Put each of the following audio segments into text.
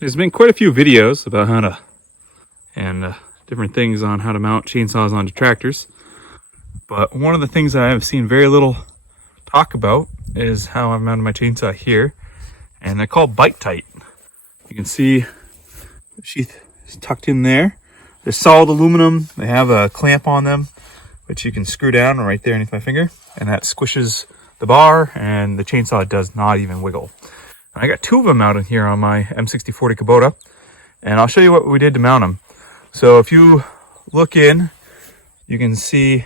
There's been quite a few videos about how to, and different things on how to mount chainsaws onto tractors. But one of the things that I have seen very little talk about is how I've mounted my chainsaw here. And they're called bite tight. You can see the sheath is tucked in there. They're solid aluminum. They have a clamp on them, which you can screw down right there underneath my finger. And that squishes the bar, and the chainsaw does not even wiggle. I got two of them mounted here on my M6040 Kubota, and I'll show you what we did to mount them. So if you look in, you can see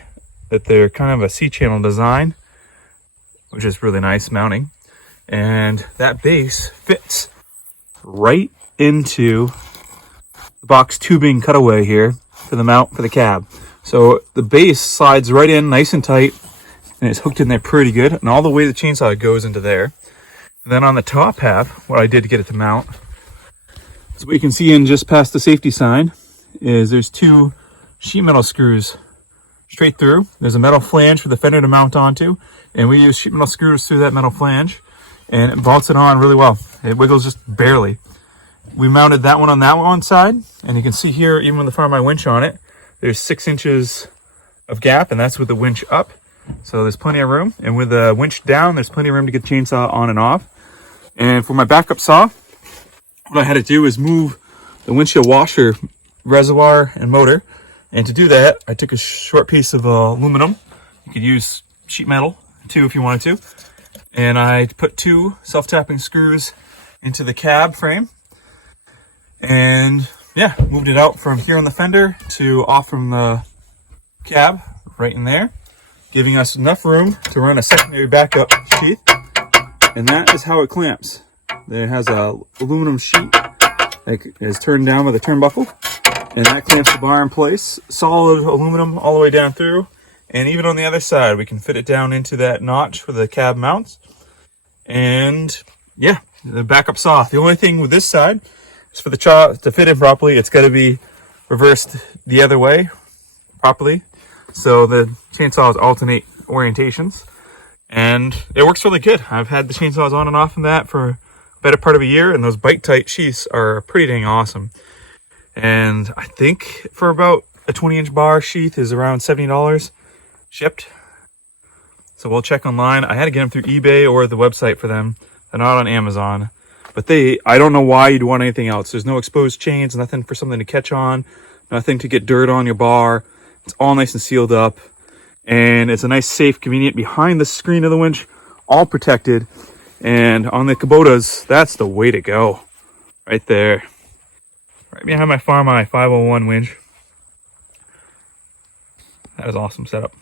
that they're kind of a C-channel design, which is really nice mounting. And that base fits right into the box tubing cutaway here for the mount for the cab. So the base slides right in nice and tight, and it's hooked in there pretty good. And all the way the chainsaw goes into there. And then on the top half, what I did to get it to mount, so what you can see in just past the safety sign is there's two sheet metal screws straight through. There's a metal flange for the fender to mount onto, and we use sheet metal screws through that metal flange, and it bolts it on really well. It wiggles just barely. We mounted that one on that one side, and you can see here, even with the front of my winch on it, there's 6 inches of gap, and that's with the winch up. So there's plenty of room, and with the winch down, there's plenty of room to get the chainsaw on and off. And for my backup saw, what I had to do is move the windshield washer reservoir and motor. And to do that, I took a short piece of aluminum. You could use sheet metal too if you wanted to. And I put 2 self-tapping screws into the cab frame. And yeah, moved it out from here on the fender to off from the cab, right in there, giving us enough room to run a secondary backup sheath. And that is how it clamps. It has a aluminum sheet that is turned down with a turnbuckle, and that clamps the bar in place. Solid aluminum all the way down through, and even on the other side we can fit it down into that notch for the cab mounts. And yeah, the backup saw. The only thing with this side is for the chaw to fit in properly, it's got to be reversed the other way properly, so the chainsaws alternate orientations. And it works really good. I've had the chainsaws on and off in that for a better part of a year, and those bite tight sheaths are pretty dang awesome. And I think for about a 20-inch bar sheath is around $70 shipped. So we'll check online. I had to get them through eBay or the website for them. They're not on Amazon. But I don't know why you'd want anything else. There's no exposed chains, nothing for something to catch on, nothing to get dirt on your bar. It's all nice and sealed up. And it's a nice, safe, convenient behind the screen of the winch, all protected. And on the Kubotas, that's the way to go. Right there. Right behind my Farm Eye 501 winch. That is awesome setup.